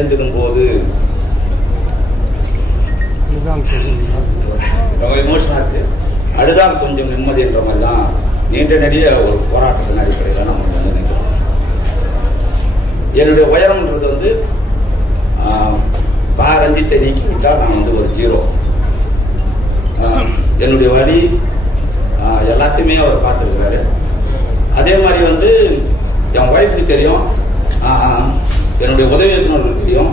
சேர்ந்துடும் போது அடுதான் கொஞ்சம் நிம்மதின்ற மாதிரி தான் நீண்ட நெடிய ஒரு போராட்டத்தின் அடிப்படையில் நம்ம வந்து நினைக்கிறோம் என்னுடைய உயரம்ன்றது வந்து ஆஹ், பா ரஞ்சித்தை நீக்கி விட்டால் நான் வந்து ஒரு ஜீரோ. என்னுடைய வழி எல்லாத்தையுமே அவர் பார்த்துருக்கிறாரு. அதே மாதிரி வந்து என் ஒய்ஃபுக்கு தெரியும். என்னுடைய உதவி இயக்குநருக்கு தெரியும்.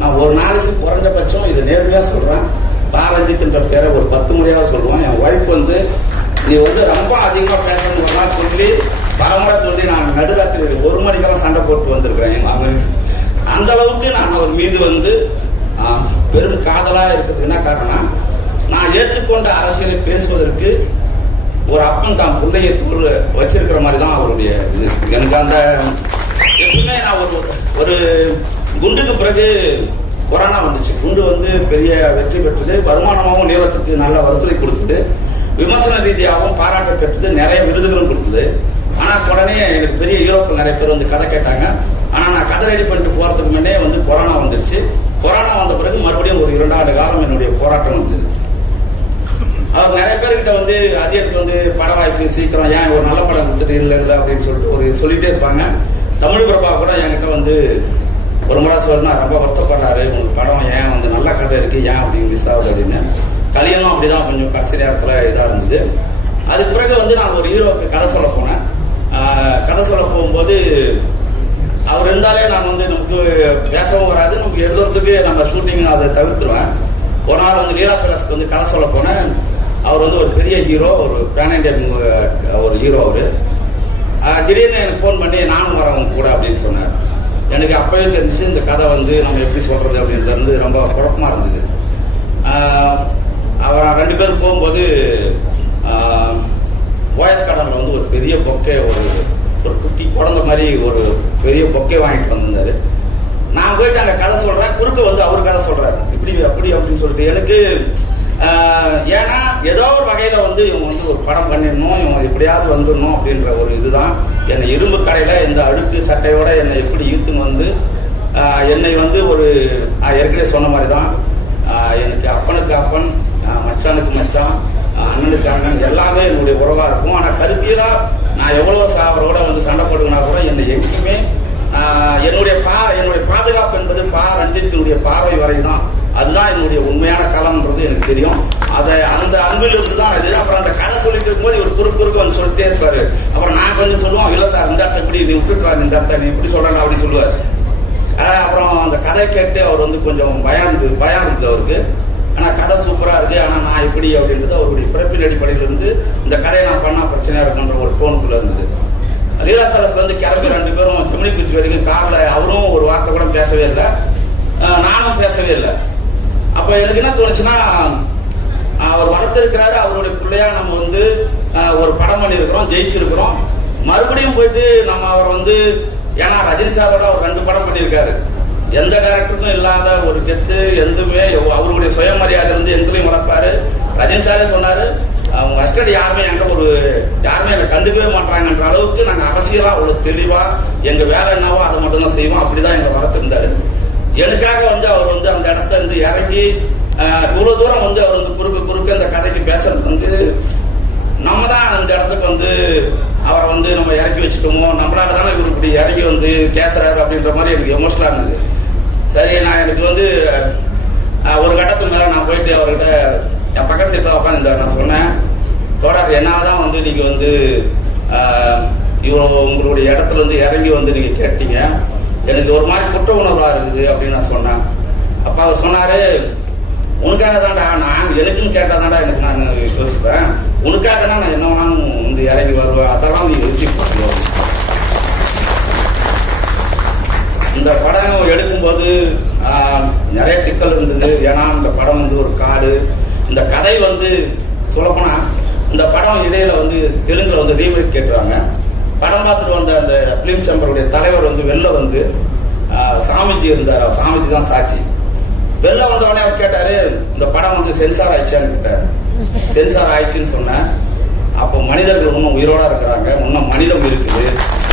நான் ஒரு நாளைக்கு குறைஞ்சபட்சம் இதை நேர்மையாக சொல்கிறேன் பாரஞ்சித்துன்ற பேரை ஒரு பத்து முறையாக சொல்லுவேன் என் ஒய்ஃப் வந்து நீ வந்து ரொம்ப அதிகமாக பேசணும்னா சொல்லி பலமுறை சொல்லி நான் நடுராத்திரி ஒரு மணிக்கெல்லாம் சண்டை போட்டு வந்திருக்கிறேன். என் மகன் அந்த அளவுக்கு நான் அவர் மீது வந்து பெரும் காதலாக இருக்கிறதுக்கு என்ன காரணம் நான் ஏற்றுக்கொண்ட அரசியலை பேசுவதற்கு ஒரு அப்பன் தான் பிள்ளையை வச்சிருக்கிற மாதிரி தான் அவருடைய இது. எனக்கு அந்த எப்பவுமே நான் ஒரு ஒரு குண்டுக்கு பிறகு கொரோனா வந்துச்சு. குண்டு வந்து பெரிய வெற்றி பெற்றது வருமானமாகவும் நீளத்துக்கு நல்ல வசூலை கொடுத்தது விமர்சன ரீதியாகவும் பாராட்ட பெற்றது நிறைய விருதுகளும் கொடுத்தது. ஆனால் உடனே எனக்கு பெரிய ஹீரோக்கள் நிறைய பேர் வந்து கதை கேட்டாங்க. ஆனால் நான் கதை ரெடி பண்ணிட்டு போகிறதுக்கு முன்னே வந்து கொரோனா வந்துருச்சு. கொரோனா வந்த பிறகு மறுபடியும் ஒரு இரண்டு ஆண்டு காலம் என்னுடைய போராட்டம் வந்தது. அவர் நிறைய பேர்கிட்ட வந்து அதிகத்துக்கு வந்து பட வாய்ப்பு சீக்கிரம் ஏன் ஒரு நல்ல படம் கொடுத்துட்டு இல்லை இல்லை அப்படின்னு சொல்லிட்டு ஒரு சொல்லிட்டே இருப்பாங்க. தமிழ் பிரபா கூட என்கிட்ட வந்து ஒரு முறை சொல்லுனா ரொம்ப வருத்தப்படுறாரு. உங்களுக்கு படம் ஏன் வந்து நல்ல கதை இருக்கு? ஏன் அப்படின்னு மிஸ் ஆகுது? அப்படின்னு. கல்யாணம் அப்படிதான் கொஞ்சம் கடைசி நேரத்தில் இதாக இருந்தது. அதுக்கு பிறகு வந்து நான் ஒரு ஹீரோவுக்கு கதை சொல்ல போனேன். கதை சொல்ல போகும்போது அவர் இருந்தாலே நான் வந்து நமக்கு பேசவும் வராது. நமக்கு எழுதுறதுக்கு நம்ம ஷூட்டிங் அதை தவிர்த்துருவேன். ஒரு நாள் வந்து லீலா பேலஸ்க்கு வந்து கதை சொல்ல போனேன். அவர் வந்து ஒரு பெரிய ஹீரோ ஒரு பேன் இண்டியா ஒரு ஹீரோ அவர். திடீர்னு எனக்கு ஃபோன் பண்ணி நானும் வரேன் உங்க கூட அப்படின்னு சொன்னார். எனக்கு அப்பவே தெரிஞ்சுச்சு இந்த கதை வந்து நம்ம எப்படி சொல்கிறது அப்படின்றது வந்து ரொம்ப குழப்பமாக இருந்தது. அவர் ரெண்டு பேரும் போகும்போது ஓயஸ் கடனில் வந்து ஒரு பெரிய பொக்கே ஒரு ஒரு குட்டி குழந்த மாதிரி ஒரு பெரிய பொக்கே வாங்கிட்டு வந்திருந்தார். நான் போயிட்டு அங்கே கதை சொல்கிறேன் குறுக்க வந்து அவர் கதை சொல்கிறார் இப்படி அப்படி அப்படின்னு சொல்லிட்டு எனக்கு ஏன்னா ஏதோ ஒரு வகையில் வந்து இவங்க வந்து ஒரு படம் பண்ணிடணும் இவங்க எப்படியாவது வந்துடணும் அப்படின்ற ஒரு இதுதான். என்னை இரும்பு கடையில் இந்த அழுக்கு சட்டையோட என்னை எப்படி ஈர்த்துன்னு வந்து என்னை வந்து ஒரு நான் ஏற்கனவே சொன்ன மாதிரி தான் எனக்கு அப்பனுக்கு அப்பன் மச்சானுக்கு மச்சான் அண்ணனுக்கு அண்ணன் எல்லாமே என்னுடைய உறவாக இருக்கும். ஆனால் கருத்தியலாக நான் எவ்வளோ சா- வந்து சண்டை போடுனா கூட என்னை எங்கேயுமே என்னுடைய பா என்னுடைய பாதுகாப்பு என்பது பா ரஞ்சித்தினுடைய பார்வை வரை தான் அதுதான் என்னுடைய உண்மையான களம்ன்றது எனக்கு தெரியும். அதை அந்த அன்பிலிருந்து தான் அது அப்புறம் அந்த கதை சொல்லிட்டு இருக்கும்போது இவர் குறுக்கு குறுக்கு வந்து சொல்லிட்டே இருப்பாரு. அப்புறம் நான் கொஞ்சம் சொல்லுவோம் இல்லை சார் இந்த இடத்த இப்படி நீ விட்டுட்டு இந்த இடத்த நீ இப்படி சொல்றேன் அப்படி சொல்லுவார். அப்புறம் அந்த கதை கேட்டு அவர் வந்து கொஞ்சம் பயம் இருந்தது பயம் இருந்தது அவருக்கு. ஆனால் கதை சூப்பராக இருக்குது ஆனால் நான் இப்படி அப்படின்றது அவருடைய பிறப்பின் அடிப்படையிலிருந்து இந்த கதையை நான் பண்ணால் பிரச்சனையாக இருக்குன்ற ஒரு டோனுக்குள்ள இருந்தது. லீலா பேலஸ்லேருந்து கிளம்பி ரெண்டு பேரும் ஜெமினி குச்சி வரைக்கும் காரில் அவரும் ஒரு வார்த்தை கூட பேசவே இல்லை. நானும் பேசவே இல்லை. அப்ப எனக்கு என்ன தோணுச்சுன்னா அவர் வளர்த்திருக்கிறாரு அவருடைய பிள்ளையா நம்ம வந்து ஒரு படம் பண்ணியிருக்கிறோம் ஜெயிச்சிருக்கிறோம். மறுபடியும் போயிட்டு நம்ம அவர் வந்து ஏன்னா ரஜினி சாரோட அவர் ரெண்டு படம் பண்ணியிருக்காரு. எந்த டேரக்டருக்கும் இல்லாத ஒரு கெத்து எதுவுமே அவருடைய சுயமரியாதை வந்து எங்களையும் வளர்ப்பாரு. ரஜினி சாரே சொன்னாரு அவங்க கஸ்டடி யாருமே என்கிட்ட ஒரு யாருமே என்னை கண்டுக்கவே மாட்டாங்கன்ற அளவுக்கு நாங்கள் அரசியலாக அவ்வளோ தெளிவாக எங்கள் வேலை என்னவோ அதை மட்டும்தான் செய்வோம். அப்படிதான் எங்களை வளர்த்துருந்தாரு. எனக்காக வந்து இறங்கி இவ்வளோ தூரம் வந்து அவர் வந்து குறுக்க குறுக்க இந்த கதைக்கு பேசுறது வந்து நம்ம தான் அந்த இடத்துக்கு வந்து அவரை வந்து நம்ம இறக்கி வச்சுட்டோமோ நம்மளால தானே இவர் இப்படி இறங்கி வந்து பேசுறாரு அப்படின்ற மாதிரி எனக்கு எமோஷனலாக இருந்தது. சரி நான் எனக்கு வந்து ஒரு கட்டத்துக்கு மேலே நான் போயிட்டு அவர்கிட்ட என் பக்கத்து சீட்டில் உட்காந்துருந்தார் நான் சொன்னேன் தோடர் என்னால் தான் வந்து நீங்கள் வந்து இவ்வளோ உங்களுடைய இடத்துல இருந்து இறங்கி வந்து நீங்கள் கேட்டீங்க. எனக்கு ஒரு மாதிரி குற்ற உணர்வாக இருக்குது அப்படின்னு நான் சொன்னேன். அப்ப அவர் சொன்னாரு உனக்காக தான்டா நான் எனக்குன்னு கேட்டா தான்டா எனக்கு நான் யோசிப்பேன். உனக்காக நான் என்ன வேணாலும் வந்து இறங்கி வருவேன். அதெல்லாம் நீ யோசிப்போம் இந்த படம் எடுக்கும்போது நிறைய சிக்கல் இருந்தது. ஏன்னா இந்த படம் வந்து ஒரு காடு. இந்த கதை வந்து சொல்லப்போனா இந்த படம் இடையில வந்து தெலுங்குல வந்து ரீமேக் கேட்டுருவாங்க. படம் பார்த்துட்டு வந்த அந்த பிலிம் சேம்பருடைய தலைவர் வந்து வெளில வந்து சாமிஜி இருந்தார்? சாமிஜி தான் சாட்சி. வெளில வந்த உடனே அவர் கேட்டாரு இந்த படம் வந்து சென்சார் ஆயிடுச்சான்னு கேட்டார். சென்சார் ஆயிடுச்சுன்னு சொன்னேன். அப்போ மனிதர்கள் இன்னும் உயிரோட இருக்கிறாங்க இன்னும் மனிதம் இருக்குது.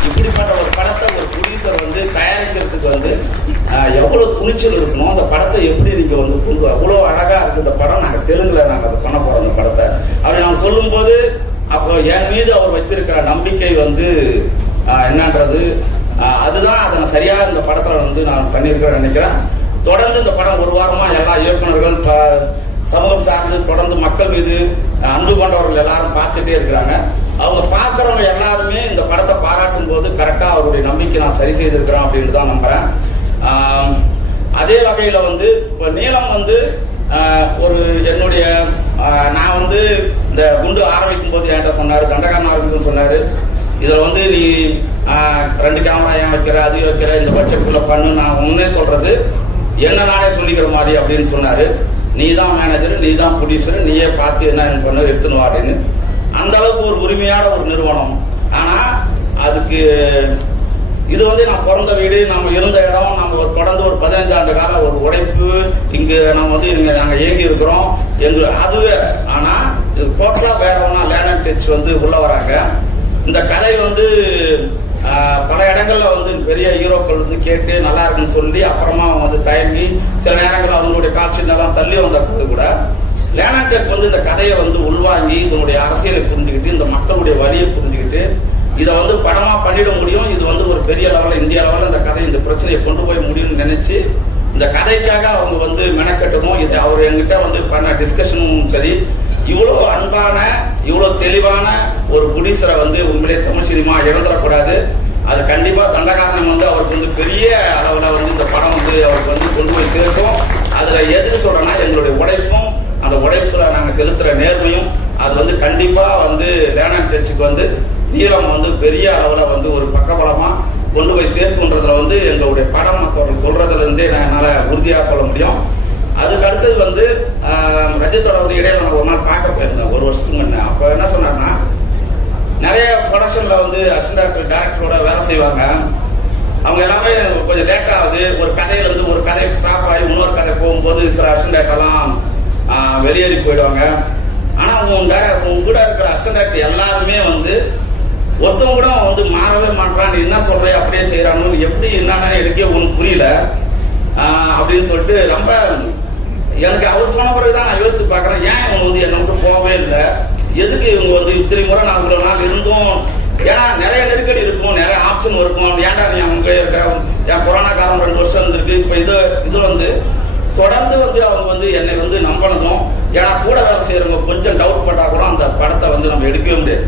இப்படிப்பட்ட ஒரு படத்தை ஒரு ப்ரொடியூசர் வந்து தயாரிக்கிறதுக்கு வந்து எவ்வளோ எவ்வளவு துணிச்சல் இருக்கணும் அந்த படத்தை எப்படி நீங்க வந்து கொண்டு அவ்வளோ அழகா இருக்கு இந்த படம் நாங்கள் தெலுங்குல நாங்கள் அதை பண்ண போறோம் அந்த படத்தை. அப்படி நான் சொல்லும்போது அப்போ என் மீது அவர் வச்சிருக்கிற நம்பிக்கை வந்து என்னன்றது அதுதான் அதை நான் சரியா இந்த படத்துல வந்து நான் பண்ணியிருக்கிறேன்னு நினைக்கிறேன். தொடர்ந்து இந்த படம் ஒரு வாரமா எல்லா இயக்குநர்கள் சமூகம் சார்ந்து தொடர்ந்து மக்கள் மீது அன்பு கொண்டவர்கள் எல்லாரும் பார்த்துட்டே இருக்கிறாங்க. அவங்க பார்க்குறவங்க எல்லாருமே இந்த படத்தை பாராட்டும் போது கரெக்டாக அவருடைய நம்பிக்கை நான் சரி செய்திருக்கிறேன் அப்படின்னு தான் நம்புகிறேன் அதே வகையில் வந்து இப்போ நீளம் வந்து ஒரு என்னுடைய நான் வந்து இந்த குண்டு ஆரம்பிக்கும் போது என்கிட்ட சொன்னார் தண்டகாரன் ஆரம்பிக்கும் சொன்னார். இதில் வந்து நீ ரெண்டு கேமரா ஏன் வைக்கிற அது வைக்கிற இந்த பட்ஜெட்டுக்குள்ளே பண்ணு நான் உன்னே சொல்கிறது என்ன நானே சொல்லிக்கிற மாதிரி அப்படின்னு சொன்னாரு. நீ தான் மேனேஜர் நீ தான் ப்ரொடியூசர் நீயே பார்த்து என்ன பண்ண எடுத்துனுவா அப்படின்னு. அந்த அளவுக்கு ஒரு உரிமையான ஒரு நிறுவனம். ஆனா அதுக்கு இது வந்து நான் பிறந்த வீடு நம்ம இருந்த இடம் நம்ம ஒரு தொடர்ந்து ஒரு பதினஞ்சு ஆண்டு காலம் ஒரு உழைப்பு இங்க நம்ம வந்து இங்க நாங்க இயங்கி இருக்கிறோம். எங்க அது வேற. ஆனா இது டோட்டலா வேற ஒன்றா லேண்ட் டச் வந்து உள்ள வராங்க. இந்த கலை வந்து பல இடங்களில் வந்து பெரிய ஹீரோக்கள் வந்து கேட்டு நல்லா இருக்குன்னு சொல்லி அப்புறமா அவங்க வந்து தயங்கி சில நேரங்களில் அவங்களுடைய காட்சி எல்லாம் தள்ளி வந்தப்போது போது கூட லேனாண்டெக் வந்து இந்த கதையை வந்து உள்வாங்கி இதனுடைய அரசியலை புரிஞ்சுக்கிட்டு இந்த மக்களுடைய வழியை புரிஞ்சுக்கிட்டு இதை வந்து படமாக பண்ணிட முடியும். இது வந்து ஒரு பெரிய லெவலில் இந்திய லெவலில் இந்த கதை இந்த பிரச்சனையை கொண்டு போய் முடியும்னு நினைச்சு இந்த கதைக்காக அவங்க வந்து மெனக்கட்டமும் இது அவர் என்கிட்ட வந்து பண்ண டிஸ்கஷனும் சரி இவ்வளோ அன்பான இவ்வளோ தெளிவான ஒரு புடிசரை வந்து உண்மையிலே தமிழ் சினிமா இழந்துடக்கூடாது அது கண்டிப்பாக தண்டகாரணம் வந்து அவருக்கு வந்து பெரிய அளவில் வந்து இந்த படம் வந்து அவருக்கு வந்து கொண்டு போய் சேர்க்கும். அதில் எதுக்கு சொல்கிறேன்னா எங்களுடைய உழைப்பும் அந்த உழைப்புல நாங்கள் செலுத்துகிற நேர்மையும் அது வந்து கண்டிப்பாக வந்து லேண்ட் டச்சுக்கு வந்து நீளம் வந்து பெரிய அளவில் வந்து ஒரு பக்கபலமாக கொண்டு போய் சேர்க்குன்றதுல வந்து எங்களுடைய படம் மற்றவர்கள் சொல்கிறதுலேருந்தே நான் என்னால் உறுதியாக சொல்ல முடியும். அதுக்கு அடுத்தது வந்து ரஜத்தோட வந்து இடையில நான் ஒரு நாள் பார்க்க போயிருந்தேன் ஒரு வருஷத்துக்கு முன்ன. அப்போ என்ன சொன்னார்னா நிறைய ப்ரொடக்ஷன்ல வந்து அசிஸ்டன்ட் டேரக்டரோட வேலை செய்வாங்க. அவங்க எல்லாமே கொஞ்சம் லேட் ஆகுது. ஒரு கதையில இருந்து ஒரு கதை ட்ராப் ஆகி இன்னொரு கதை போகும்போது சில அசிஸ்டன்ட் டேரக்டர்லாம் வெளியேறி போயிடுவாங்க. ஆனால் உன் டேரக்டர் உன் கூட இருக்கிற அசிஸ்டன்ட் எல்லாருமே வந்து ஒருத்தவங்க கூட அவன் வந்து மாறவே மாட்டான் நீ என்ன சொல்ற? அப்படியே செய்யறானு எப்படி என்னன்னு எனக்கே ஒன்றும் புரியல. அப்படின்னு சொல்லிட்டு ரொம்ப எனக்கு அவர் சொன்ன பிறகுதான் நான் யோசித்து பார்க்குறேன். ஏன் இவன் வந்து என்னை விட்டு போகவே இல்லை? எதுக்கு இவங்க வந்து இத்தனை முறை நான் இவ்வளவு நாள் இருந்தும்? ஏன்னா நிறைய நெருக்கடி இருக்கும் நிறைய ஆப்ஷன் இருக்கும். ஏன்டா நீ அவங்க இருக்கிற என் கொரோனா காலம் ரெண்டு வருஷம் இருந்திருக்கு. இப்போ இது இது வந்து தொடர்ந்து வந்து அவங்க வந்து என்னை வந்து நம்பினதும் ஏன்னா கூட வேலை செய்யறவங்க கொஞ்சம் டவுட் பட்டா கூட அந்த படத்தை வந்து நம்ம எடுக்கவே முடியாது.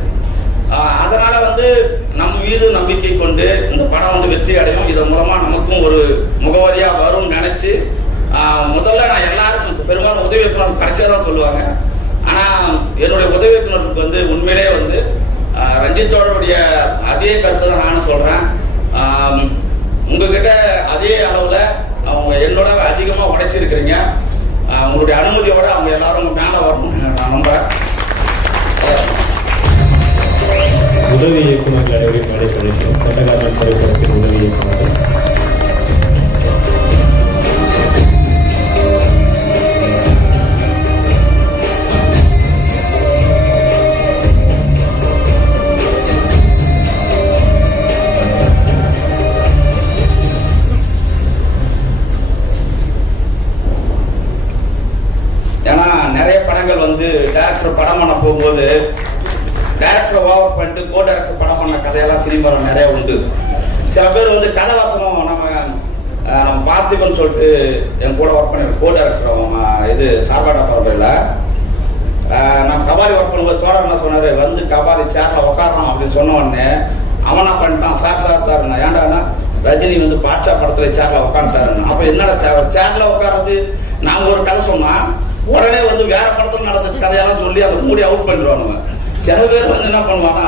அதனால் அதனால வந்து நம் மீது நம்பிக்கை கொண்டு இந்த படம் வந்து வெற்றி அடையும். இதன் மூலமா நமக்கும் ஒரு முகவரியா வரும்னு நினைச்சு முதல்ல நான் எல்லாருக்கும் பெரும்பாலும் உதவி இயக்குனர் கடைசியாக தான் சொல்லுவாங்க. ஆனால் என்னுடைய உதவி வந்து உண்மையிலே வந்து ரஞ்சித்தோடைய அதே கருத்தை தான் நானும் சொல்கிறேன் உங்ககிட்ட அதே அளவில் அவங்க என்னோட அதிகமாக உடைச்சிருக்கிறீங்க. இது சார்பாட்டா நான் கபாலி ஒர்க் பண்ணும்போது தோழர் என்ன சொன்னார்? வந்து கபாலி சேர்ல உட்காரணும் அப்படின்னு சொன்ன உடனே அவனா பண்ணிட்டான். சார் சார் சார் நான் ஏன்டானா ரஜினி வந்து பாட்சா படத்துல சேர்ல உட்காந்துட்டாருன்னு அப்ப என்னடா சேர் சேர்ல உட்காரது நாங்க ஒரு கதை சொன்னா உடனே வந்து வேற படத்துல நடந்துச்சு கதையெல்லாம் சொல்லி அதை மூடி அவுட் பண்ணிடுவானுங்க. சில பேர் வந்து என்ன பண்ணுவான்னா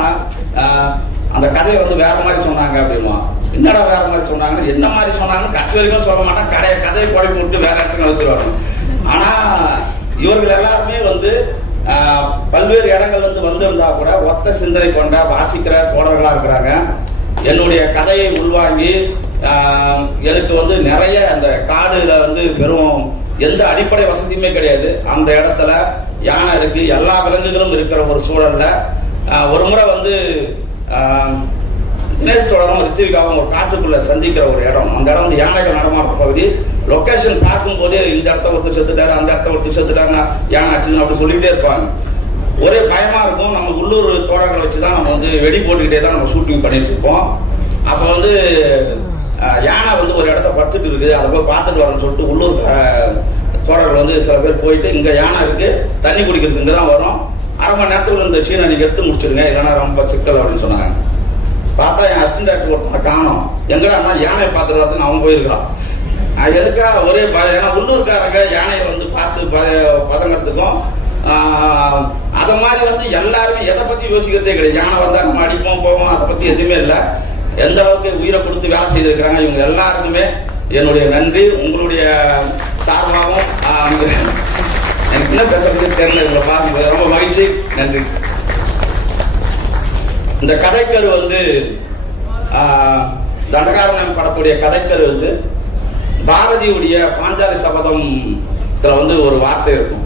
அந்த கதையை வந்து வேற மாதிரி சொன்னாங்க அப்படிமா. என்னடா வேற மாதிரி சொன்னாங்கன்னு என்ன மாதிரி சொன்னாங்கன்னு கட்சி வரைக்கும் சொல்ல மாட்டான். கடையை கதையை குழப்பி விட்டு வேற இடத்துல வச்சுருவாங்க ஆனா இவர்கள் எல்லாருமே வந்து பல்வேறு இடங்கள்ல இருந்து வந்திருந்தா கூட ஒத்த சிந்தனை கொண்ட வாசிக்கிற சோழர்களா இருக்கிறாங்க. என்னுடைய கதையை உள்வாங்கி எனக்கு வந்து நிறைய அந்த காடுல வந்து வெறும் எந்த அடிப்படை வசதியுமே கிடையாது. அந்த இடத்துல யானை இருக்கு எல்லா விலங்குகளும் இருக்கிற ஒரு சூழல்ல. ஒரு முறை வந்து தினேஷ் தொடரும் ரித்திவிகாவும் ஒரு காட்டுக்குள்ள சந்திக்கிற ஒரு இடம். அந்த இடம் வந்து யானைகள் நடமாட்ட பகுதி. லொகேஷன் பார்க்கும்போதே இந்த இடத்த ஒருத்தர் செத்துட்டாரு அந்த இடத்த ஒருத்தர் செத்துட்டாங்க ஏன் அடிச்சதுன்னு அப்படி சொல்லிட்டே இருப்பாங்க. ஒரே பயமா இருக்கும். நம்ம உள்ளூர் தோடங்களை வச்சு தான் நம்ம வந்து வெடி போட்டுக்கிட்டே தான் நம்ம ஷூட்டிங் பண்ணிட்டு இருப்போம் அப்போ வந்து யானை வந்து ஒரு இடத்த படுத்துட்டு இருக்குது. அதை போய் பார்த்துட்டு வரேன்னு சொல்லிட்டு உள்ளூர் தோடர்கள் வந்து சில பேர் போயிட்டு இங்க யானை இருக்கு தண்ணி குடிக்கிறது இங்க தான் வரும். அரை மணி நேரத்துக்குள்ள இந்த சீனை நீங்க எடுத்து முடிச்சிடுங்க. இல்லைன்னா ரொம்ப சிக்கல் அப்படின்னு சொன்னாங்க. பார்த்தா என் அசிஸ்டன்ட் டாக்டர் ஒருத்தனை காணோம். எங்கடா யானையை பார்த்துட்டு வரதுன்னு அவன் போயிருக்கிறான். அது எதுக்கா ஒரே ப- ஏன்னா உள்ளூர்காரங்க யானையை வந்து பார்த்து ப- பதங்கிறதுக்கும் அதை மாதிரி வந்து எல்லாருமே எதை பற்றி யோசிக்கிறதே கிடையாது. யானை வந்தால் நம்ம அடிப்போம் போவோம் அதை பற்றி எதுவுமே இல்லை. எந்த அளவுக்கு உயிரை கொடுத்து வேலை செய்திருக்கிறாங்க இவங்க எல்லாருக்குமே என்னுடைய நன்றி. உங்களுடைய சார்பாகவும் எனக்கு என்ன பேசுறது தெரியல இவங்களை பார்க்கும்போது ரொம்ப மகிழ்ச்சி. நன்றி. இந்த கதைக்கரு வந்து தண்டகாரணம் படத்துடைய கதைக்கரு வந்து பாரதியுடைய பாஞ்சாலி சபதம்ல வந்து ஒரு வார்த்தை இருக்கும்.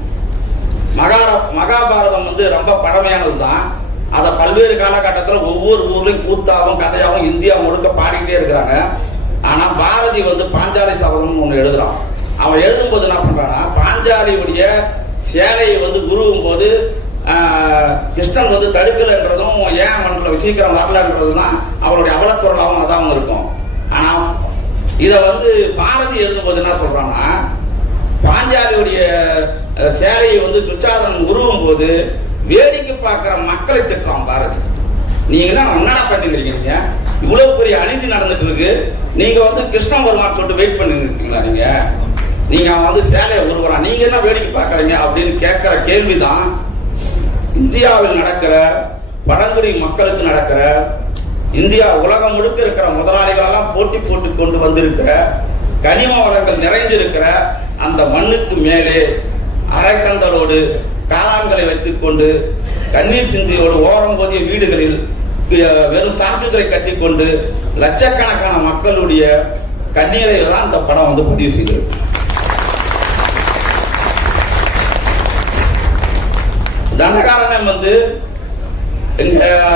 மகா மகாபாரதம் வந்து ரொம்ப பழமையானது தான் அதை பல்வேறு காலகட்டத்தில் ஒவ்வொரு ஊர்லேயும் கூத்தாவும் கதையாகவும் இந்தியா முழுக்க பாடிக்கிட்டே இருக்கிறாங்க. ஆனால் பாரதி வந்து பாஞ்சாலி சபதம்னு ஒன்று எழுதுறான். அவன் எழுதும்போது என்ன பண்ணுறான்னா பாஞ்சாலியுடைய சேலையை வந்து உருவும் போது கிருஷ்ணன் வந்து தடுக்கலைன்றதும் ஏன் மண்ணில் சீக்கிரம் வரலன்றதும் அவளுடைய அவலக்குரலாகவும் அதாகவும் இருக்கும். இதை வந்து பாரதி எழுதும்போது என்ன சொல்றான்னா பாஞ்சாலியுடைய சேலையை வந்து துச்சாதனன் உருவும் போது வேடிக்கை பார்க்குற மக்களை திட்டுறான் பாரதி. நீங்க என்ன என்னடா பண்ணிக்கிறீங்க நீங்க? இவ்வளவு பெரிய அநீதி நடந்துட்டு இருக்கு. நீங்க வந்து கிருஷ்ணன் வருவான்னு சொல்லிட்டு வெயிட் பண்ணி இருக்கீங்களா நீங்க? நீங்க அவன் வந்து சேலையை உருவான் நீங்க என்ன வேடிக்கை பார்க்குறீங்க அப்படின்னு கேட்கிற கேள்விதான் இந்தியாவில் நடக்கிற பழங்குடி மக்களுக்கு நடக்கிற இந்தியா உலகம் முழுக்க இருக்கிற முதலாளிகள் எல்லாம் போட்டி போட்டு கொண்டு வந்திருக்கிற கனிம வளங்கள் நிறைந்திருக்கிற அந்த மண்ணுக்கு மேலே அரைக்கந்தலோடு காலான்களை வைத்துக் கொண்டு கண்ணீர் சிந்தியோடு ஓரம் போதிய வீடுகளில் வெறும் சாக்குகளை கட்டிக்கொண்டு லட்சக்கணக்கான மக்களுடைய கண்ணீரை தான் இந்த படம் வந்து பதிவு செய்திருக்கு தண்டகாரன் வந்து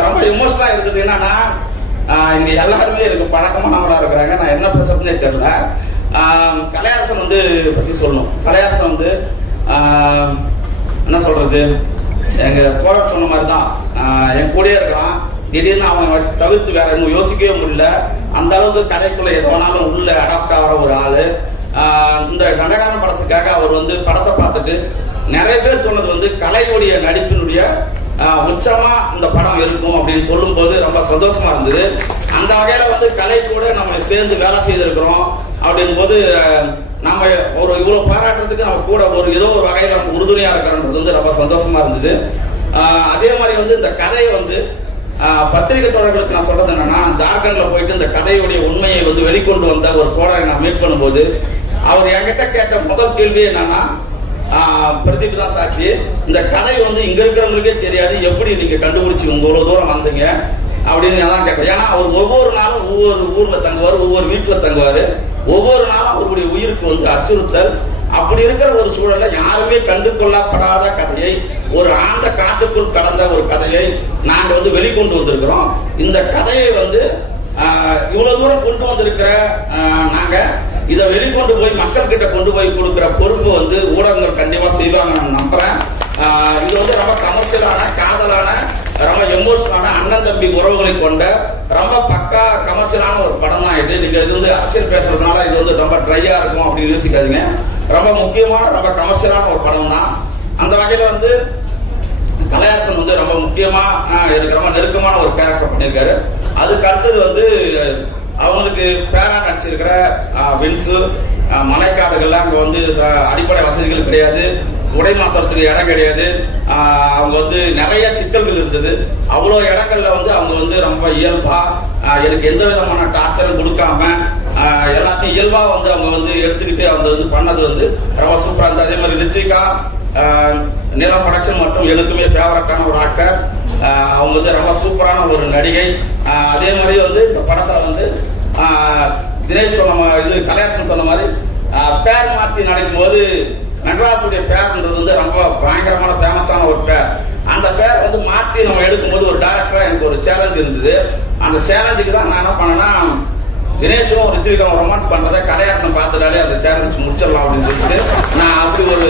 ரொம்ப எமோஷனலா இருக்குது. என்னன்னா இங்கே இங்க எல்லாருமே எனக்கு பழக்கமானவராக இருக்கிறாங்க. நான் என்ன பேசுறதுனே தெரியல. கலையாசன் வந்து பத்தி சொல்லணும். கலையாசன் வந்து என்ன சொல்றது? எங்க தோழர் சொன்ன மாதிரி தான் என் கூடயே இருக்கிறான். திடீர்னு அவன் தவிர்த்து வேற இன்னும் யோசிக்கவே முடியல. அந்த அளவுக்கு கதைக்குள்ள எதுவானாலும் உள்ள அடாப்ட் ஆகிற ஒரு ஆளு. இந்த தண்டகாரன் படத்துக்காக அவர் வந்து படத்தை பார்த்துட்டு நிறைய பேர் சொன்னது வந்து கலையுடைய நடிப்பினுடைய உச்சமா இந்த படம் இருக்கும் அப்படின்னு சொல்லும்போது ரொம்ப சந்தோஷமா இருந்தது. அந்த வகையில வந்து கலை கூட நம்ம சேர்ந்து வேலை செய்திருக்கிறோம் அப்படின் போது நம்ம ஒரு இவ்வளவு பாராட்டுறதுக்கு நம்ம கூட ஒரு ஏதோ ஒரு வகையில நம்ம உறுதுணையா இருக்கிறன்றது வந்து ரொம்ப சந்தோஷமா இருந்தது. அதே மாதிரி வந்து இந்த கதையை வந்து பத்திரிகை தோழர்களுக்கு நான் சொல்றது என்னன்னா ஜார்க்கண்ட்ல போயிட்டு இந்த கதையுடைய உண்மையை வந்து வெளிக்கொண்டு வந்த ஒரு தோழரை நான் மீட் பண்ணும்போது அவர் என்கிட்ட கேட்ட முதல் கேள்வி என்னன்னா பிரதீப் தான் சாட்சி. இந்த கதை வந்து இங்க இருக்கிறவங்களுக்கே தெரியாது. எப்படி நீங்க கண்டுபிடிச்சி இவ்வளவு தூரம் வந்தீங்க அப்படின்னு தான் கேட்பேன். ஏன்னா அவர் ஒவ்வொரு நாளும் ஒவ்வொரு ஊர்ல தங்குவார் ஒவ்வொரு வீட்டுல தங்குவார். ஒவ்வொரு நாளும் அவருடைய உயிருக்கு வந்து அச்சுறுத்தல். அப்படி இருக்கிற ஒரு சூழல்ல யாருமே கண்டு கொள்ளப்படாத கதையை ஒரு ஆண்ட காட்டுக்குள் கடந்த ஒரு கதையை நாங்க வந்து வெளிக்கொண்டு வந்திருக்கிறோம். இந்த கதையை வந்து இவ்வளவு தூரம் கொண்டு வந்திருக்கிற நாங்கள் நாங்க இதை வெளிக்கொண்டு போய் மக்கள் கிட்ட கொண்டு போய் கொடுக்குற பொறுப்பு வந்து ஊடகங்கள் கண்டிப்பா செய்வாங்க நான் நம்புறேன். இது வந்து ரொம்ப கமர்ஷியலான காதலான ரொம்ப எமோஷனலான அண்ணன் தம்பி உறவுகளை கொண்ட ரொம்ப பக்கா கமர்ஷியலான ஒரு படம் தான் இது. நீங்க இது வந்து அரசியல் பேசுறதுனால இது வந்து ரொம்ப ட்ரையா இருக்கும் அப்படின்னு யோசிக்காதீங்க. ரொம்ப முக்கியமான ரொம்ப கமர்ஷியலான ஒரு படம் தான் அந்த வகையில வந்து கலையரசன் வந்து ரொம்ப முக்கியமா இருக்கு எனக்கு ரொம்ப நெருக்கமான ஒரு கேரக்டர் பண்ணியிருக்காரு. அதுக்கு அடுத்தது வந்து அவங்களுக்கு பேரா நடிச்சிருக்கிற வின்ஸு ஆஹ், மலைக்காடுகள்ல வந்து ச- அடிப்படை வசதிகள் கிடையாது. உடை மாத்திரத்துக்கு இடம் கிடையாது. அவங்க வந்து நிறைய சிக்கல்கள் இருந்தது. அவ்வளோ இடங்கள்ல வந்து அவங்க வந்து ரொம்ப இயல்பாக எனக்கு எந்த விதமான டார்ச்சரும் கொடுக்காம எல்லாத்தையும் இயல்பாக வந்து அவங்க வந்து எடுத்துக்கிட்டு அவங்க வந்து பண்ணது வந்து ரொம்ப சூப்பராக இருந்தது. அதே மாதிரி ரித்விகா நிலம் நிலா மற்றும் எனக்குமே ஃபேவரட்டான ஒரு ஆக்டர் அவங்க வந்து ரொம்ப சூப்பரான ஒரு நடிகை. அதே மாதிரி வந்து இந்த படத்தில் வந்து தினேஷ் சொன்ன மாதிரி இது கலையாசன் சொன்ன மாதிரி பேர் மாற்றி நடிக்கும்போது மெட்ராஸுடைய பேர்ன்றது வந்து ரொம்ப பயங்கரமான ஃபேமஸான ஒரு பேர். அந்த பேர் வந்து மாற்றி நம்ம எடுக்கும்போது ஒரு டேரக்டராக எனக்கு ஒரு சேலஞ்ச் இருந்தது. அந்த சேலஞ்சுக்கு தான் நான் என்ன பண்ணேன்னா தினேஷும் ரித்விகாவும் ரொமான்ஸ் பண்ணுறத கலையாட்டம் பார்த்துட்டாலே அந்த சேலஞ்ச் முடிச்சிடலாம் அப்படின்னு சொல்லிட்டு நான் அப்படி ஒரு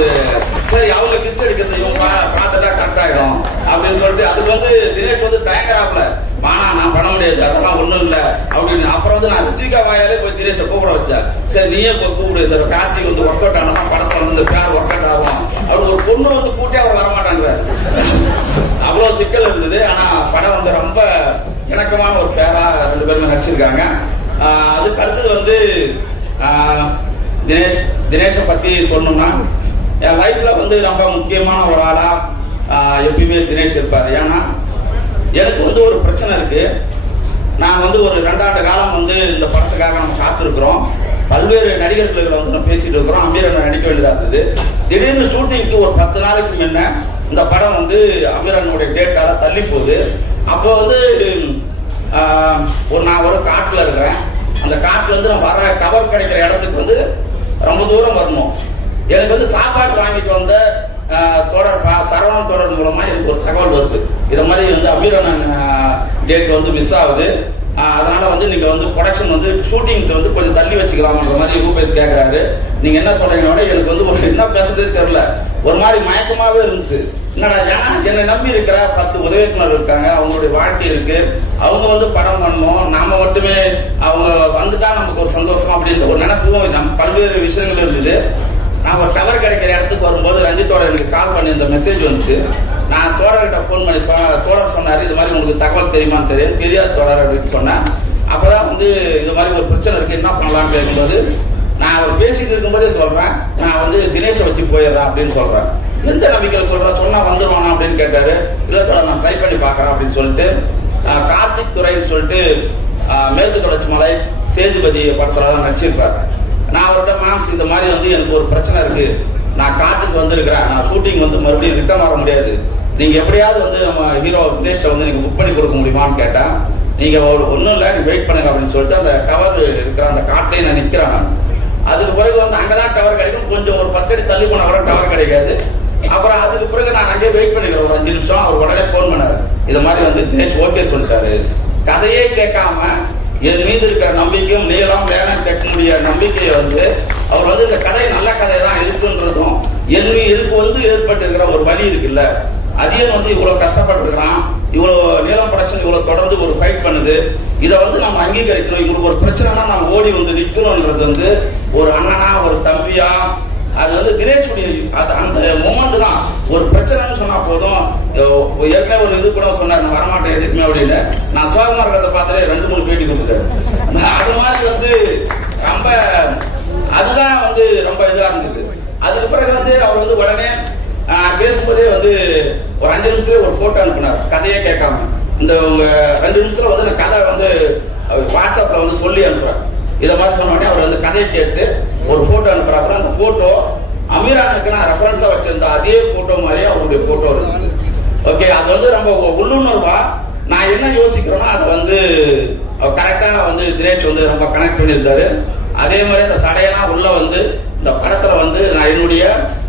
அவங்க கிஸ் அடிக்கிறது இவங்க பார்த்துட்டா கரெக்ட் ஆயிடும். அப்படின்னு சொல்லிட்டு அதுக்கு வந்து தினேஷ் வந்து தயங்குறாப்ல ஆனா நான் பண்ண முடியாது. அதெல்லாம் ஒண்ணும் இல்ல. அப்படின்னு. அப்புறம் வந்து நான் ரிச்சிகா வாயாலே போய் தினேஷை கூப்பிட வச்சேன். சரி நீயே போய் கூப்பிடு. இந்த காட்சிக்கு வந்து ஒர்க் அவுட் ஆனா படத்துல வந்து இந்த பேர் ஒர்க் அவுட் ஆகும். அப்படி ஒரு பொண்ணு வந்து கூட்டி அவர் வரமாட்டாங்கிறார் அவ்வளவு சிக்கல் இருந்தது. ஆனா படம் வந்து ரொம்ப இணக்கமான ஒரு பேரா ரெண்டு பேருமே நடிச்சிருக்காங்க. அதுக்கு அடுத்தது வந்து ஆஹ் தினேஷ் தினேஷை பத்தி சொல்லணும்னா என் லைஃப்பில் வந்து ரொம்ப முக்கியமான ஒரு ஆளாக எப்பயுமே தினேஷ் இருப்பார். ஏன்னா எனக்கு வந்து ஒரு பிரச்சனை இருக்குது நான் வந்து ஒரு ரெண்டாண்டு காலம் வந்து இந்த படத்துக்காக நம்ம காத்திருக்கிறோம். பல்வேறு நடிகர்களை வந்து நம்ம பேசிட்டு இருக்கிறோம். அமீரன் நடிக்க வேண்டியதாக இருந்தது. திடீர்னு ஷூட்டிங்க்கு ஒரு பத்து நாளைக்கு முன்ன இந்த படம் வந்து அமீரனுடைய டேட்டால தள்ளி போகுது அப்போ வந்து ஒரு நான் ஒரு காட்டில் இருக்கிறேன். அந்த காட்டில் வந்து நான் வர கவர் கிடைக்கிற இடத்துக்கு வந்து ரொம்ப தூரம் வரணும். எனக்கு வந்து சாப்பாடு வாங்கிட்டு வந்த தொடர் பா- சரவணன் தொடர் மூலமா எனக்கு ஒரு தகவல் வருது. இதை மாதிரி வந்து அமீரன் டேட் வந்து மிஸ் ஆகுது. அதனால வந்து நீங்க வந்து ப்ரொடக்ஷன் வந்து ஷூட்டிங் வந்து கொஞ்சம் தள்ளி வச்சுக்கலாம்ன்ற மாதிரி ரூபேஷ் கேக்குறாரு. நீங்க என்ன சொல்றீங்கன்னா எனக்கு வந்து ஒரு என்ன பேசுறதே தெரியல. ஒரு மாதிரி மயக்கமாவே இருந்துச்சு என்னடா ஏன்னா என்னை நம்பி இருக்கிற பத்து உதவிக்குனர் இருக்காங்க. அவங்களுடைய வாழ்க்கை இருக்கு. அவங்க வந்து படம் பண்ணணும். நாம மட்டுமே அவங்க வந்துட்டா நமக்கு ஒரு சந்தோஷம் அப்படின்ற ஒரு நினைப்பு நம்ம பல்வேறு விஷயங்கள் இருந்தது. நான் ஒரு டவர் கிடைக்கிற இடத்துக்கு வரும்போது ரஞ்சித்தோட எனக்கு கால் பண்ணி இந்த மெசேஜ் வந்துச்சு. நான் தோழர்கிட்ட ஃபோன் பண்ணி சொன்ன தோழர் சொன்னார் இது மாதிரி உங்களுக்கு தகவல் தெரியுமான்னு தெரியும் தெரியாது தோழர் அப்படின்னு சொன்னேன். அப்போ தான் வந்து இது மாதிரி ஒரு பிரச்சனை இருக்குது என்ன பண்ணலாம்னு கேட்கும்போது நான் அவர் பேசிட்டு இருக்கும்போதே சொல்கிறேன் நான் வந்து தினேஷை வச்சு போயிடுறேன் அப்படின்னு சொல்கிறேன் எந்த நம்பிக்கையில் சொல்கிறேன் சொன்னால் வந்துருவானா அப்படின்னு கேட்டார். இல்லை தோழர் நான் ட்ரை பண்ணி பார்க்குறேன் அப்படின்னு சொல்லிட்டு கார்த்திக் துறைன்னு சொல்லிட்டு மேற்கு தொடர்ச்சி மலை சேதுபதி படத்தில் தான் நடிச்சிருப்பார். நான் அவர்கிட்ட மேம்ஸ் இந்த மாதிரி வந்து எனக்கு ஒரு பிரச்சனை இருக்கு. நான் காட்டுக்கு வந்திருக்கிறேன். நான் ஷூட்டிங் வந்து மறுபடியும் ரிட்டர்ன் வர முடியாது. நீங்க எப்படியாவது வந்து நம்ம ஹீரோ தினேஷை வந்து நீங்க புக் பண்ணி கொடுக்க முடியுமான்னு கேட்டேன். நீங்க ஒரு ஒன்றும் இல்லை நீ வெயிட் பண்ணுங்க அப்படின்னு சொல்லிட்டு அந்த கவர் இருக்கிற அந்த காட்டிலே நான் நிற்கிறேன் நான். அதுக்கு பிறகு வந்து அங்கதான் டவர் கிடைக்கும். கொஞ்சம் ஒரு பத்து அடி தள்ளி போனா கூட டவர் கிடைக்காது. அப்புறம் அதுக்கு பிறகு நான் அங்கேயே வெயிட் பண்ணிக்கிறேன். ஒரு அஞ்சு நிமிஷம். அவர் உடனே ஃபோன் பண்ணாரு. இது மாதிரி வந்து தினேஷ் ஓகே சொல்லிட்டாரு. கதையே கேட்காம என் மீது இருக்கிற நம்பிக்கையும் நீளம் வேணும் கேட்கக்கூடிய நம்பிக்கையை வந்து அவர் வந்து இந்த கதை நல்ல கதை தான் இருக்குன்றதும் என் மீ- எனக்கு வந்து ஏற்பட்டிருக்கிற ஒரு வழி இருக்குல்ல அதையும் வந்து இவ்வளவு கஷ்டப்பட்டு இருக்கிறான் இவ்வளவு நீளம் படைச்சு இவ்வளவு தொடர்ந்து ஒரு ஃபைட் பண்ணுது இதை வந்து நம்ம அங்கீகரிக்கணும் இவங்களுக்கு ஒரு பிரச்சனைனா நம்ம ஓடி வந்து நிற்கணுன்றது வந்து ஒரு அண்ணனா ஒரு தம்பியா அது வந்து தினேஷுடைய அது அந்த மூமெண்ட் தான். ஒரு பிரச்சனைன்னு சொன்னா போதும். ஏற்கனவே ஒரு இது கூட சொன்னார் நான் வரமாட்டேன் எதுக்குமே அப்படின்னு. நான் சோகமா இருக்கிறத பார்த்தாலே ரெண்டு மூணு பேட்டி கொடுத்துட்டாரு. அது மாதிரி வந்து ரொம்ப அதுதான் வந்து ரொம்ப இதாக இருந்தது. அதுக்கு பிறகு வந்து அவர் வந்து உடனே பேசும்போதே வந்து ஒரு அஞ்சு நிமிஷத்துல ஒரு போட்டோ அனுப்புனார். கதையே கேட்காம. இந்த உங்க ரெண்டு நிமிஷத்துல வந்து இந்த கதை வந்து அவர் வாட்ஸ்அப்ல வந்து சொல்லி அனுப்புறேன் இதை மாதிரி சொன்ன உடனே அவர் வந்து கதையை கேட்டு ஒரு போட்டோ அனுப்புறாப்புல அந்த போட்டோ அமீரானுக்கு நான் ரெஃபரன்ஸா வச்சிருந்த அதே போட்டோ மாதிரியே அவருடைய போட்டோ இருக்கு. ஓகே அது வந்து ரொம்ப உள்ளுணர்வா நான் என்ன யோசிக்கிறேனோ அதை வந்து கரெக்டா வந்து தினேஷ் வந்து ரொம்ப கனெக்ட் பண்ணியிருந்தாரு. அதே மாதிரி அந்த சடையெல்லாம் உள்ள வந்து இந்த படத்துல வந்து நான் என்னுடைய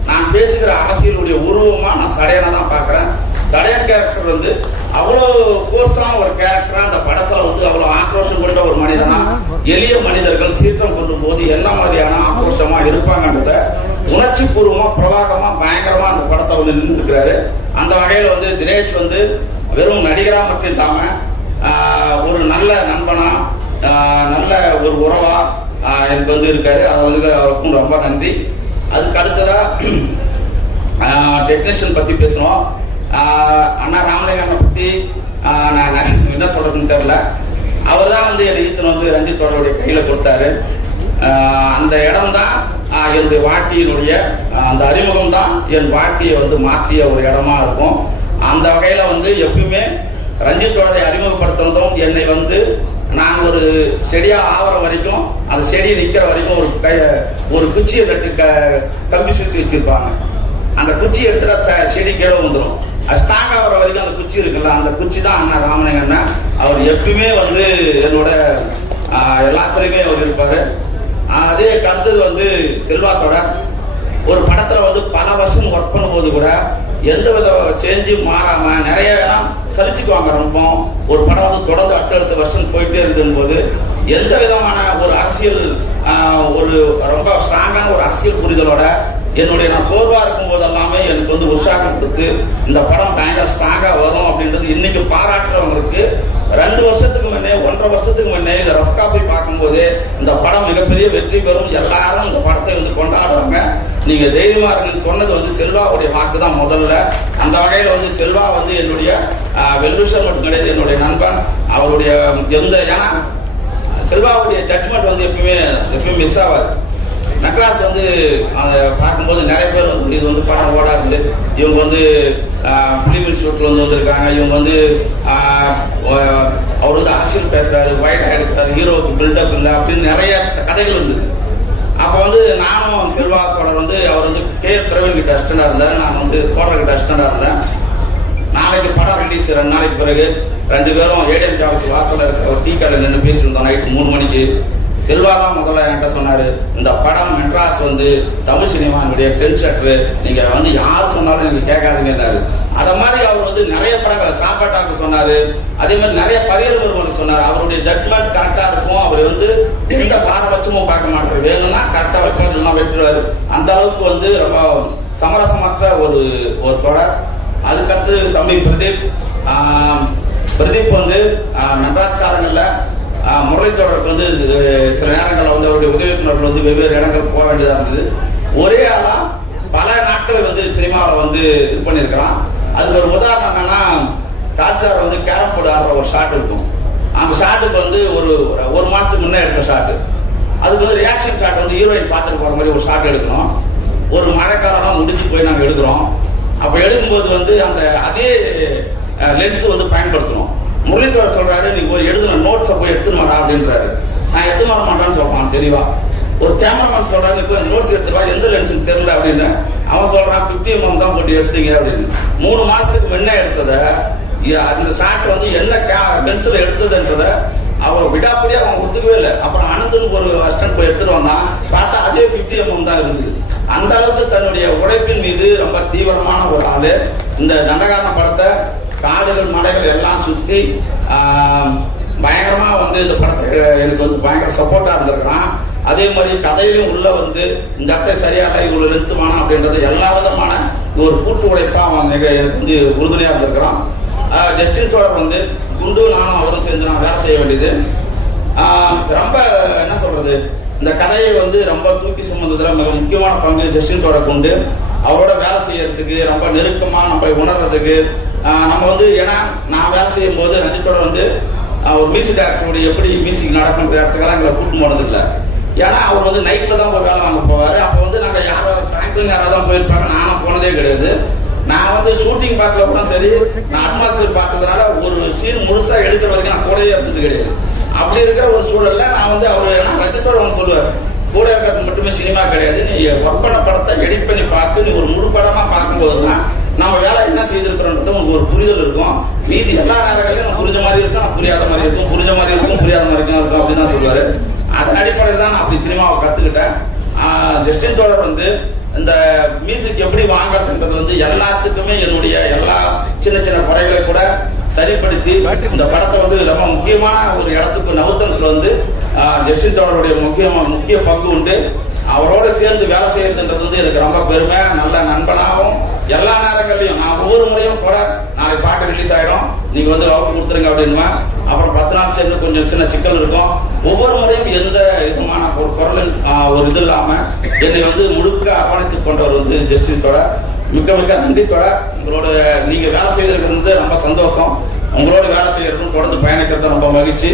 நான் பேசுகிற அரசியலுடைய உருவமா நான் சடையனை தான் பார்க்கறேன். சடையன் கேரக்டர் வந்து அவ்வளோ கோர்ஸான ஒரு கேரக்டரா அந்த படத்துல வந்து அவ்வளோ ஆக்ரோஷம் கொண்ட ஒரு மனிதனா எளிய மனிதர்கள் சீற்றம் கொள்ளும் போது என்ன மாதிரியான ஆக்ரோஷமா இருப்பாங்கன்றத உணர்ச்சி பூர்வமா பிரவாகமா பயங்கரமா அந்த படத்தை வந்து நின்று இருக்கிறாரு அந்த வகையில வந்து தினேஷ் வந்து வெறும் நடிகரா மட்டும் இல்லாம ஒரு நல்ல நண்பனா நல்ல ஒரு உறவா எனக்கு வந்து இருக்காரு. அது வந்து அவருக்கும் ரொம்ப நன்றி. அதுக்கு அடுத்ததா டெக்னீஷியன் பத்தி பேசணும் அண்ணா ராமலிங்கண்ணை பற்றி நான் என்ன சொல்கிறதுன்னு தெரில அவர் தான் வந்து என் ஈத்தன் வந்து ரஞ்சித்தோடைய கையில் கொடுத்தாரு. அந்த இடம் தான் என்னுடைய வாழ்க்கையினுடைய அந்த அறிமுகம் தான் என் வாழ்க்கையை வந்து மாற்றிய ஒரு இடமா இருக்கும். அந்த வகையில் வந்து எப்பயுமே ரஞ்சித்தோடரை அறிமுகப்படுத்துறதும் என்னை வந்து நான் ஒரு செடியாக ஆவற வரைக்கும் அந்த செடி நிற்கிற வரைக்கும் ஒரு கை ஒரு குச்சியை நட்டு க கம்பி சுற்றி வச்சுருப்பாங்க. அந்த குச்சி எடுத்துகிட்ட த- செடி கீழே வந்துடும் அது ஸ்ட்ராங் ஆகிற வரைக்கும் அந்த குச்சி இருக்குல்ல அந்த குச்சி தான் அண்ணா ராமலிங்க அண்ணன் அவர் எப்பயுமே வந்து என்னோட ஆஹ், எல்லாத்துலயுமே அவர் இருப்பாரு. அதே அடுத்தது வந்து செல்வாத்தோட ஒரு படத்துல வந்து பல வருஷம் ஒர்க் பண்ணும்போது கூட எந்த வித சேஞ்சும் மாறாம நிறைய வேணாம் சலிச்சுக்குவாங்க ரொம்ப. ஒரு படம் வந்து தொடர்ந்து அடுத்தடுத்த வருஷம் போயிட்டே இருக்கும் போது எந்த விதமான ஒரு அரசியல் ஒரு ரொம்ப ஸ்ட்ராங்கான ஒரு அரசியல் புரிதலோட என்னுடைய நான் சோர்வாக இருக்கும் போதெல்லாமே எனக்கு வந்து உற்சாகம் கொடுத்து இந்த படம் பயங்கர ஸ்ட்ராங்காக வரும் அப்படின்றது இன்னைக்கு பாராட்டுறவங்களுக்கு ரெண்டு வருஷத்துக்கு முன்னே ஒன்றரை வருஷத்துக்கு முன்னே இதை ரஃப் காப்பி பார்க்கும்போதே இந்த படம் மிகப்பெரிய வெற்றி பெறும். எல்லாரும் இந்த படத்தை வந்து கொண்டாடுறாங்க. நீங்கள் தெய்வமாக இருங்கன்னு சொன்னது வந்து செல்வாவுடைய வாக்கு தான் முதல்ல. அந்த வகையில் வந்து செல்வா வந்து என்னுடைய வெல்விஷன் மட்டும் கிடையாது என்னுடைய நண்பன். அவருடைய எந்த ஏன்னா செல்வாவுடைய ஜட்மெண்ட் வந்து எப்பயுமே எப்பயுமே மிஸ் ஆகாது பார்க்கும்போது நிறைய பேர் வந்து இது வந்து படம் ஓடாது இவங்க வந்து பிலிமில் ஷூட்டில் வந்து வந்திருக்காங்க. இவங்க வந்து அவர் வந்து அரசியல் பேசுறாரு ஒயிட் எடுத்தார் ஹீரோவுக்கு பில்டப் இல்லை அப்படின்னு நிறைய கதைகள் இருந்தது. அப்போ வந்து நானும் செல்வா படம் வந்து அவர் வந்து கே. பிரவீன் கிட்ட அசிஸ்டண்டாக இருந்தார். நான் வந்து கோடர் கிட்ட அசிஸ்டண்டாக இருந்தேன். நாளைக்கு படம் ரிலீஸ் ரெண்டு நாளைக்கு பிறகு ரெண்டு பேரும் ஏடிஎம் ஆஃபீஸ் வாசலில் இருக்கிற டீ கடையில் நின்று பேசியிருந்தோம் நைட்டு மூணு மணிக்கு. செல்வா தான் முதல்ல என்கிட்ட சொன்னார் இந்த படம் மெட்ராஸ் வந்து தமிழ் சினிமாவுடைய டென் ஷட்டரு நீங்கள் வந்து யார் சொன்னாலும் நீங்கள் கேட்காதுங்கன்னாரு அதை மாதிரி அவர் வந்து நிறைய படங்களை சாப்பாட்டாக்கு சொன்னாரு. அதே மாதிரி நிறைய பரியர் சொன்னார். அவருடைய ஜட்மெண்ட் கரெக்டாக இருக்கும். அவர் வந்து எந்த பாரபட்சமும் பார்க்க மாட்டார். வேணும்னா கரெக்டாக வைப்பார் இல்லைனா வெட்டுவாரு அந்த அளவுக்கு வந்து ரொம்ப சமரசமற்ற ஒரு ஒரு தொடர். அதுக்கடுத்து தம்பி பிரதீப். பிரதீப் வந்து மெட்ராஸ்காரங்களில் ஆஹ், தொடருக்கு வந்து சில நேரங்களில் வந்து அவருடைய உதவி வந்து வெவ்வேறு இடங்கள் போக வேண்டியதாக இருந்தது. ஒரே ஆளாக பல நாட்கள் வந்து சினிமாவில் வந்து இது பண்ணியிருக்கலாம். அதுக்கு ஒரு உதாரணம் என்னன்னா காட்சார் வந்து கேரம் போர்டு ஆடுற ஒரு ஷாட் இருக்கும். அந்த ஷாட்டுக்கு வந்து ஒரு ஒரு மாதத்துக்கு முன்னே எடுத்த ஷாட்டு அதுக்கு வந்து ரியாக்ஷன் ஷாட் வந்து ஹீரோயின் பார்த்துட்டு போகிற மாதிரி ஒரு ஷாட் எடுக்கணும் ஒரு மழைக்காலம்லாம் முடிஞ்சு போய் நாங்கள் எடுக்கிறோம். அப்போ எடுக்கும்போது வந்து அந்த அதே லென்ஸ் வந்து பயன்படுத்தணும் முரளிதரர் சொல்றாரு நீ போய் எழுதுன நோட்ஸை போய் எடுத்துன்னு வாடா அப்படின்றாரு. நான் எடுத்து வர மாட்டான்னு சொல்றான் தெளிவா. ஒரு கேமராமேன் சொல்றாரு நீ போய் நோட்ஸ் எடுத்து எந்த லென்ஸ்னு தெரியல அப்படின்னு. அவன் சொல்றான் பிப்டி எம்எம் mm தான் போட்டு எடுத்தீங்க அப்படின்னு. மூணு மாசத்துக்கு முன்ன எடுத்ததை அந்த ஷாட் வந்து என்ன லென்ஸ்ல எடுத்ததுன்றத அவர் விடாப்படியே அவன் ஒத்துக்கவே இல்லை. அப்புறம் அனந்தன் ஒரு அஸ்டன் போய் எடுத்துட்டு வந்தான். பார்த்தா அதே 50 எம்எம் mm தான் இருந்தது. அந்த அளவுக்கு தன்னுடைய உழைப்பின் மீது ரொம்ப தீவிரமான ஒரு ஆளு. இந்த தண்டகாரண படத்தை காடுகள் மலைகள் எல்லாம் சுற்றி பயங்கரமாக வந்து இந்த படத்தை எனக்கு வந்து பயங்கர சப்போர்ட்டாக இருந்திருக்கிறான். அதே மாதிரி கதையிலும் உள்ள வந்து இந்த இடத்த சரியாக இல்லை நிறுத்துவானா அப்படின்றது எல்லா விதமான ஒரு கூட்டு உழைப்பாக அவன் மிக எனக்கு வந்து உறுதுணையாக இருந்திருக்கிறான். ஜஸ்டின் சோழர் வந்து குண்டு நானும் அவரும் சேர்ந்து நான் வேலை செய்ய வேண்டியது. ரொம்ப என்ன சொல்கிறது இந்த கதையை வந்து ரொம்ப தூக்கி சம்மந்தத்தில் மிக முக்கியமான பங்கு ஜஸ்டின் சோழர் கொண்டு அவரோட வேலை செய்யறதுக்கு ரொம்ப நெருக்கமாக நம்ம உணர்றதுக்கு நம்ம வந்து ஏன்னா நான் வேலை செய்யும் போது ரஞ்சித்தோட வந்து ஒரு மியூசிக் டேரக்டருடைய எப்படி மியூசிக் நடக்கின்ற இடத்துக்கெல்லாம் எங்களை கூட்டு போனதில்லை. ஏன்னா அவர் வந்து நைட்டில் தான் போய் வேலை வாங்க போவார். அப்போ வந்து நாங்கள் யாரோ ஃப்ராங்க்லின் யாராவது தான் போயிருப்பாங்க நானும் போனதே கிடையாது. நான் வந்து ஷூட்டிங் பார்க்கல கூட சரி நான் அட்மாஸ்பியர் பார்த்ததுனால ஒரு சீன் முழுசாக எடுக்கிற வரைக்கும் நான் கூடவே இருந்தது கிடையாது. அப்படி இருக்கிற ஒரு சூழல்ல நான் வந்து அவர் ஏன்னா ரஜித்தோட ஒன்று சொல்லுவார். கூட இருக்கிறது மட்டுமே சினிமா கிடையாது. நீ ஒர்க் பண்ண படத்தை எடிட் பண்ணி பார்த்து நீ ஒரு முழு படமாக பார்க்கும்போது தான் நம்ம வேலை என்ன செய்திருக்கிறோன்றது உங்களுக்கு ஒரு புரிதல் இருக்கும். மீதி எல்லா நேரங்களிலும் புரிஞ்ச மாதிரி இருக்கும் புரியாத மாதிரி இருக்கும் புரிஞ்ச மாதிரி இருக்கும் புரியாத மாதிரி இருக்கும் இருக்கும் அப்படின்னு தான் சொல்லுவாரு. அதன் அடிப்படையில் தான் நான் அப்படி சினிமாவை கற்றுக்கிட்டேன் ஜஸ்டின் தோழர் வந்து இந்த மியூசிக் எப்படி வாங்கறதுன்றது வந்து எல்லாத்துக்குமே என்னுடைய எல்லா சின்ன சின்ன குறைகளை கூட சரிப்படுத்தி இந்த படத்தை வந்து ரொம்ப முக்கியமான ஒரு இடத்துக்கு நவுத்தனத்தில் வந்து ஆஹ், ஜஸ்டின் தோழருடைய முக்கிய முக்கிய பங்கு உண்டு. அவரோட சேர்ந்து வேலை செய்யறதுன்றது வந்து எனக்கு ரொம்ப பெருமை நல்ல நண்பனாகவும் எல்லா நேரங்கள்லையும் நான் ஒவ்வொரு முறையும் கூட நாளைக்கு பாட்டு ரிலீஸ் ஆகிடும் நீங்க வந்து லவ் கொடுத்துருங்க அப்படின்னுவேன். அப்புறம் பத்து நாள் சேர்ந்து கொஞ்சம் சின்ன சிக்கல் இருக்கும். ஒவ்வொரு முறையும் எந்த விதமான ஒரு குரலின் ஒரு இது இல்லாம என்னை வந்து முழுக்க அர்ப்பணித்துக் கொண்டவர் வந்து ஜஸ்டின் மிக்க மிக்க நன்றி உங்களோட நீங்க வேலை செய்திருக்கிறது ரொம்ப சந்தோஷம். உங்களோட வேலை செய்யறதும் தொடர்ந்து பயணிக்கிறது ரொம்ப மகிழ்ச்சி.